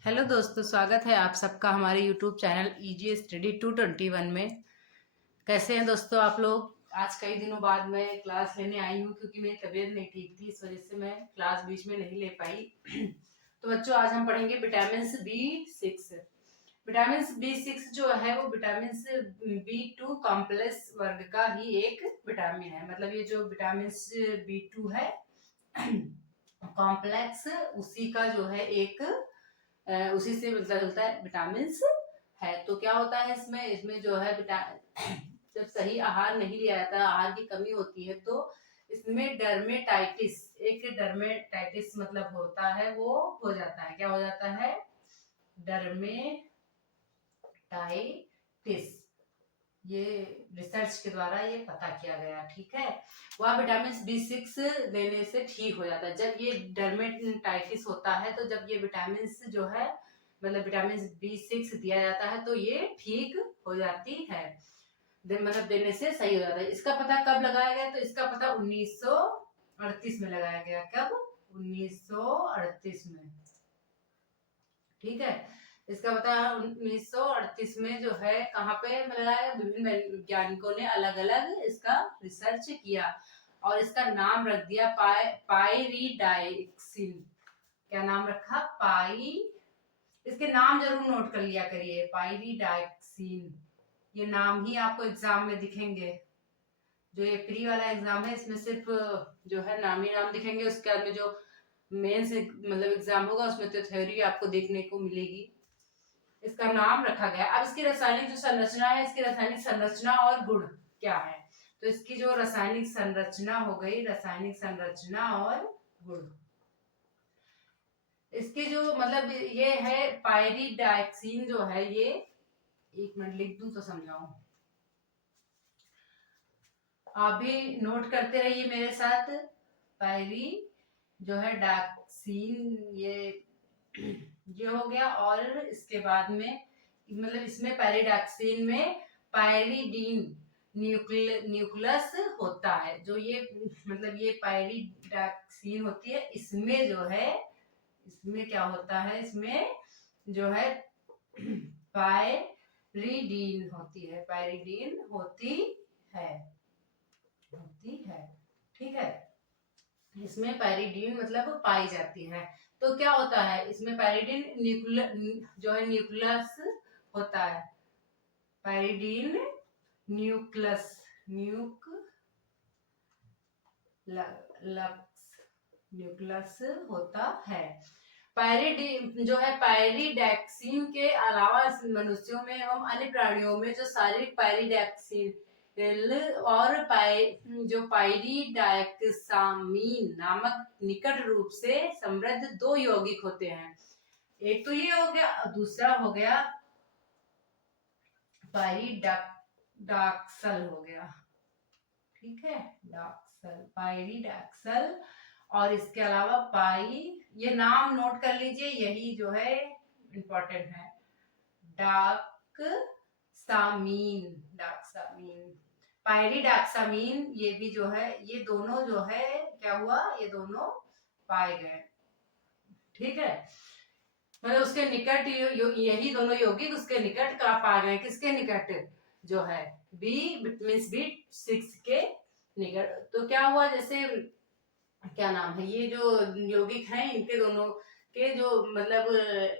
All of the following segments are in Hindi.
हेलो दोस्तों, स्वागत है आप सबका हमारे यूट्यूब चैनल इजी स्टडी 221 में। कैसे हैं दोस्तों आप लोग? आज कई दिनों बाद मैं क्लास लेने आई हूँ क्योंकि मेरी तबीयत नहीं ठीक थी, इस वजह से मैं क्लास बीच में नहीं ले पाई। तो बच्चों, आज हम पढ़ेंगे विटामिन B6। विटामिन B6 जो है वो विटामिन B2 कॉम्प्लेक्स वर्ग का ही एक विटामिन है। मतलब ये जो विटामिन B2 है कॉम्प्लेक्स, उसी का जो है एक उसी से मिलता जुलता है विटामिन है। तो क्या होता है इसमें इसमें जो है जब सही आहार नहीं लिया जाता, आहार की कमी होती है, तो इसमें डर्मेटाइटिस, एक डर्मेटाइटिस मतलब होता है, वो हो जाता है। क्या हो जाता है? डर्मेटाइटिस। ये रिसर्च के द्वारा ये पता किया गया, ठीक है। वह विटामिन B6 लेने से ठीक हो जाता है। जब ये डर्मेटाइटिस होता है तो जब ये विटामिन जो है मतलब विटामिन B6 दिया जाता है तो ये ठीक हो जाती है, मतलब देने से सही हो जाता है। इसका पता कब लगाया गया? तो इसका पता 1938 में लगाया गया। कब? 1938 में, ठीक है। इसका पता 1938 में जो है कहाँ पे लगाया? विभिन्न वैज्ञानिकों ने अलग अलग इसका रिसर्च किया और इसका नाम रख दिया पायरिडाक्सिन। क्या नाम रखा? इसके नाम जरूर नोट कर लिया करिए, पायरिडाक्सिन। ये नाम ही आपको एग्जाम में दिखेंगे। जो ये प्री वाला एग्जाम है इसमें सिर्फ जो है नाम ही नाम दिखेंगे, उसके बाद में जो मेंस मतलब एग्जाम होगा उसमें तो थ्योरी आपको देखने को मिलेगी। इसका नाम रखा गया। अब इसकी रासायनिक जो संरचना है, इसकी रासायनिक संरचना और गुण क्या है? तो इसकी जो रासायनिक संरचना हो गई, रासायनिक संरचना और गुण, इसके जो मतलब ये है पायरिडाक्सिन जो है, ये एक मिनट लिख दूं तो समझाऊं। आप भी नोट करते रहिए मेरे साथ। पायरी जो है डाक्सिन, ये हो गया। और इसके बाद में मतलब इसमें पैरिडॉक्सिन में पायरिडीन न्यूक्लियस होता है। जो ये मतलब ये पायरिडॉक्सिन होती है, इसमें जो है इसमें क्या होता है? इसमें जो है पायरिडीन होती है, पायरिडीन होती है, ठीक है। इसमें पैरिडीन मतलब पाई जाती है। तो क्या होता है इसमें? पैरिडीन जो है न्यूक्लियस होता है। पैरिडीन न्यूक्लियस न्यूक्लियस होता है। पायरिडीन जो है पायरिडैक्सिन के अलावा मनुष्यों में एवं अन्य प्राणियों में जो शारीरिक पायरिडैक्सिन और जो पायरिडैक्सामीन नामक निकट रूप से समृद्ध दो यौगिक होते हैं। एक तो ये हो गया, दूसरा हो गया पायरिडॉक्सल हो गया, ठीक है। पायरिडॉक्सल। और इसके अलावा ये नाम नोट कर लीजिए, यही जो है इंपॉर्टेंट है। डाक्सामीन, पायरिडॉक्सामीन, ये भी जो है, ये दोनों जो है क्या हुआ? ये दोनों पाए गए, ठीक है। मतलब उसके निकट यही दोनों यौगिक उसके निकट का पाए गए। किसके निकट? जो है B6 के निकट। तो क्या हुआ? जैसे क्या नाम है, ये जो यौगिक हैं इनके दोनों के जो मतलब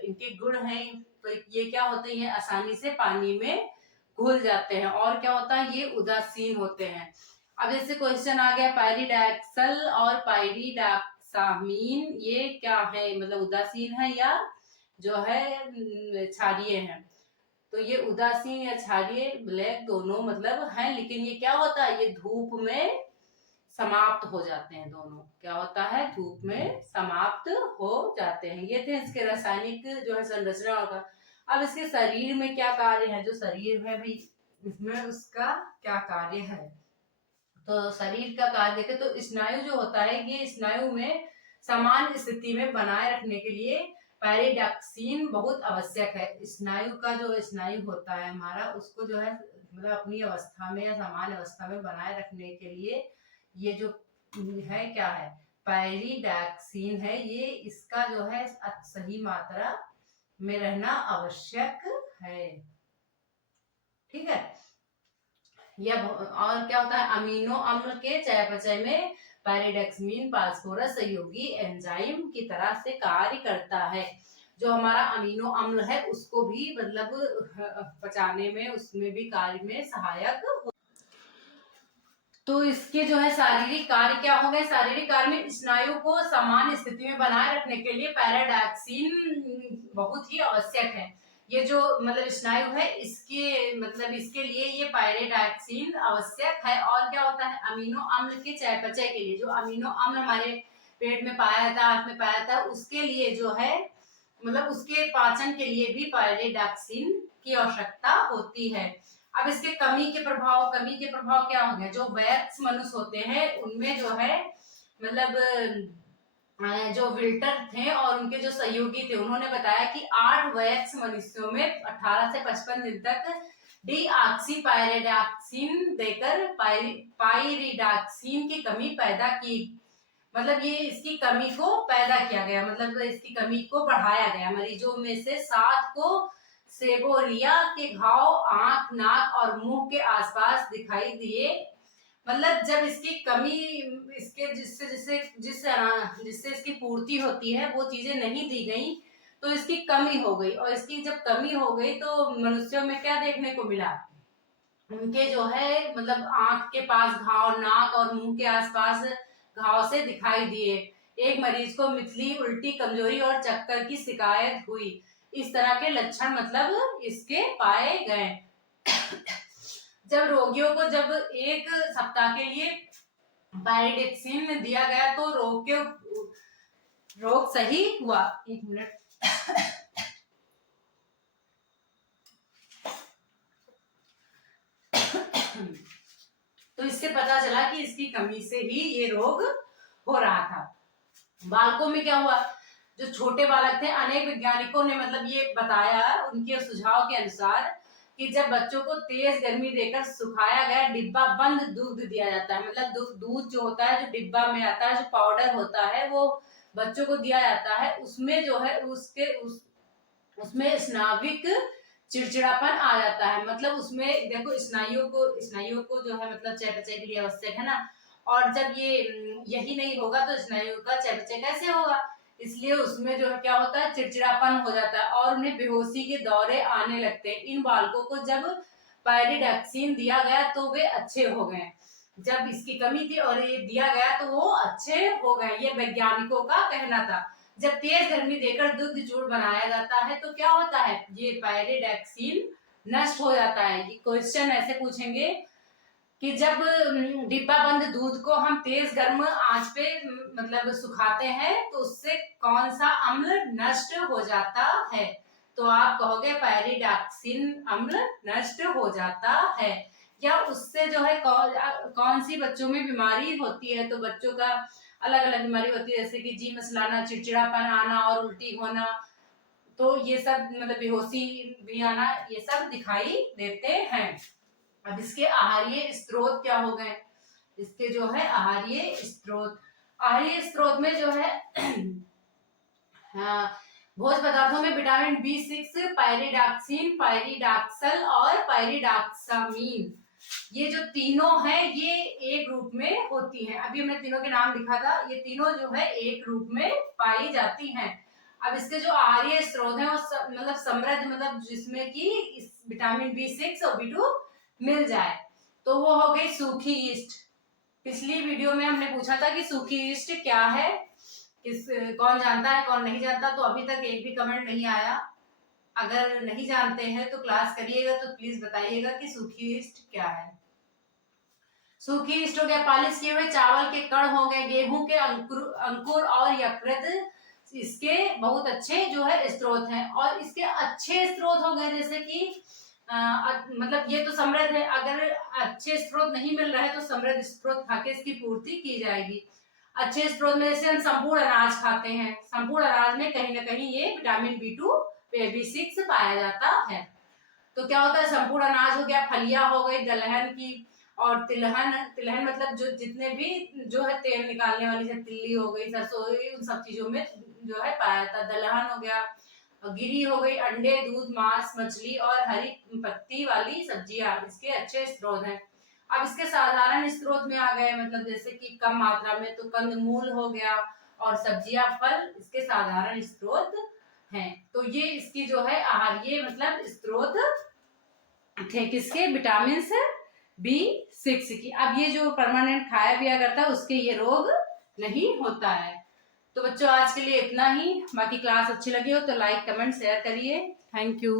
इनके गुण हैं, तो ये क्या होते हैं? आसानी से पानी में घुल जाते हैं। और क्या होता है? ये उदासीन होते हैं। अब जैसे क्वेश्चन आ गया, पायरिडॉक्सल और पायरिडॉक्सामीन ये क्या है? मतलब उदासीन है या जो है क्षारीय है? तो ये उदासीन या क्षारीय ब्लैक दोनों मतलब हैं, लेकिन ये क्या होता है? ये धूप में समाप्त हो जाते हैं। दोनों क्या होता है? धूप में समाप्त हो जाते हैं। ये थे इसके रासायनिक जो है संरचना होगा। अब इसके शरीर में क्या कार्य है? जो शरीर है भी इसमें उसका क्या कार्य है? तो शरीर का कार्य देखे तो स्नायु जो होता है, ये स्नायु में समान स्थिति में बनाए रखने के लिए पैरिडॉक्सिन बहुत आवश्यक है। स्नायु का जो स्नायु होता है हमारा, उसको जो है मतलब अपनी अवस्था में या समान अवस्था में बनाए रखने के लिए ये जो है क्या है? पैरिडॉक्सिन है। ये इसका जो है सही मात्रा में रहना आवश्यक है। ठीक है। यह और क्या होता है, अमीनो अम्ल के चयापचय में पायरिडॉक्सिन फास्फोरस सहयोगी एंजाइम की तरह से कार्य करता है। जो हमारा अमीनो अम्ल है उसको भी मतलब पचाने में, उसमें भी कार्य में सहायक। तो इसके जो है शारीरिक कार्य क्या हो गए, शारीरिक कार्य में स्नायु को समान स्थिति में बनाए रखने के लिए पायरिडॉक्सिन बहुत ही आवश्यक है। ये जो मतलब स्नायु है इसके मतलब इसके लिए ये पायरिडॉक्सिन आवश्यक है। और क्या होता है, अमीनो अम्ल के चयापचय के लिए, जो अमीनो अम्ल हमारे पेट में पाया जाता है, आंत में पाया जाता है, उसके लिए जो है मतलब उसके पाचन के लिए भी पायरिडॉक्सिन की आवश्यकता होती है। अब इसके कमी के प्रभाव क्या हो गए, जो वयस्क मनुष्य होते हैं उनमें जो है मतलब जो विल्टर थे और उनके जो सहयोगी थे उन्होंने बताया कि 8 वयस्क मनुष्यों में 18 से 55 दिन तक डीऑक्सीपायरिडॉक्सिन देकर पायरिडॉक्सिन की कमी पैदा की, मतलब ये इसकी कमी को पैदा किया गया, मतलब इसकी कमी को बढ़ाया गया। मरीजों में से 7 को सेबोरिया के घाव आंख, नाक और मुंह के आसपास दिखाई दिए। मतलब जब इसकी कमी, इसके जिससे जिससे जिससे इसकी पूर्ति होती है वो चीजें नहीं दी गई तो इसकी कमी हो गई। और इसकी जब कमी हो गई तो मनुष्यों में क्या देखने को मिला, उनके जो है मतलब आंख के पास घाव, नाक और मुंह के आसपास घाव से दिखाई दिए। एक मरीज को मितली, उल्टी, कमजोरी और चक्कर की शिकायत हुई। इस तरह के लक्षण मतलब इसके पाए गए। जब रोगियों को जब 1 सप्ताह के लिए पायरिडॉक्सिन दिया गया तो रोग सही हुआ। 1 मिनट। तो इससे पता चला कि इसकी कमी से ही ये रोग हो रहा था। बालकों में क्या हुआ, जो छोटे बालक थे, अनेक वैज्ञानिकों ने मतलब ये बताया उनके सुझाव के अनुसार कि जब बच्चों को तेज गर्मी देकर सुखाया गया डिब्बा बंद दूध दिया जाता है, मतलब दूध जो होता है जो डिब्बा में आता है, जो पाउडर होता है वो बच्चों को दिया जाता है, उसमें जो है उसमें स्नाविक चिड़चिड़ापन आ जाता है। मतलब उसमें देखो स्नायुओं को जो है मतलब चयापचय के लिए आवश्यक है ना, और जब ये यही नहीं होगा तो स्नायु का चयापचय कैसे होगा, इसलिए उसमें जो है क्या होता है, चिड़चिड़ापन हो जाता है और उन्हें बेहोशी के दौरे आने लगते हैं। इन बालकों को जब पायरिडॉक्सिन दिया गया तो वे अच्छे हो गए। जब इसकी कमी थी और ये दिया गया तो वो अच्छे हो गए, ये वैज्ञानिकों का कहना था। जब तेज गर्मी देकर दूध चूर्ण बनाया जाता है तो क्या होता है, ये पायरिडॉक्सिन नष्ट हो जाता है। ये क्वेश्चन ऐसे पूछेंगे कि जब डिब्बा बंद दूध को हम तेज गर्म आंच पे मतलब सुखाते हैं तो उससे कौन सा अम्ल नष्ट हो जाता है, तो आप कहोगे पायरिडॉक्सिन अम्ल नष्ट हो जाता है। या उससे जो है कौन सी बच्चों में बीमारी होती है, तो बच्चों का अलग अलग बीमारी होती है, जैसे कि जी मचलाना, चिड़चिड़ापन आना और उल्टी होना, तो ये सब मतलब बेहोशी भी आना, ये सब दिखाई देते हैं। अब इसके आहारीय स्रोत क्या हो गए, इसके जो है आहारीय स्रोत में जो है हाँ, भोज पदार्थों में विटामिन B6, पायरिडॉक्सिन, पायरिडॉक्सल और पायरिडॉक्सामीन, ये जो तीनों हैं ये एक रूप में होती हैं। अभी हमने तीनों के नाम लिखा था, ये तीनों जो है एक रूप में पाई जाती हैं। अब इसके जो आहारीय स्रोत हैं वो मतलब समृद्ध, मतलब जिसमें कि इस विटामिन B6 और B2 मिल जाए, तो वो हो गई सूखी ईस्ट। पिछली वीडियो में हमने पूछा था कि सूखी ईस्ट क्या है, कौन जानता है कौन नहीं जानता, तो अभी तक एक भी कमेंट नहीं आया। अगर नहीं जानते हैं तो क्लास करिएगा, तो प्लीज बताइएगा कि सूखी ईस्ट क्या है। सूखी ईस्ट हो गया पालिश किए हुए चावल के कण हो गए, गेहूं के अंकुर और यकृत, इसके बहुत अच्छे जो है स्रोत हैं। और इसके अच्छे स्रोत हो गए जैसे कि मतलब ये तो समृद्ध है, अगर अच्छे स्रोत नहीं मिल रहा है तो समृद्ध स्रोत खाके इसकी पूर्ति की जाएगी। अच्छे स्रोत में जैसे हम संपूर्ण अनाज खाते हैं, संपूर्ण अनाज में कहीं ना कहीं ये विटामिन B2 B6 पाया जाता है। तो क्या होता है, संपूर्ण अनाज हो गया, फलियां हो गई दलहन की, और तिलहन मतलब जो जितने भी जो है तेल निकालने वाली, जैसे तिल्ली हो गई, सरसों हो गई, उन सब चीजों में जो है पाया जाता है। दलहन हो गया, और गिरी हो गई अंडे, दूध, मांस, मछली और हरी पत्ती वाली सब्जियां इसके अच्छे स्रोत हैं। अब इसके साधारण स्रोत में आ गए, मतलब जैसे कि कम मात्रा में तो कंदमूल हो गया और सब्जियां, फल इसके साधारण स्रोत हैं। तो ये इसकी जो है आहार, ये मतलब स्रोत थे किसके, विटामिन B6 की। अब ये जो परमानेंट खाया पिया करता है उसके ये रोग नहीं होता है। तो बच्चों आज के लिए इतना ही। बाकी क्लास अच्छी लगी हो तो लाइक कमेंट शेयर करिए। Thank you.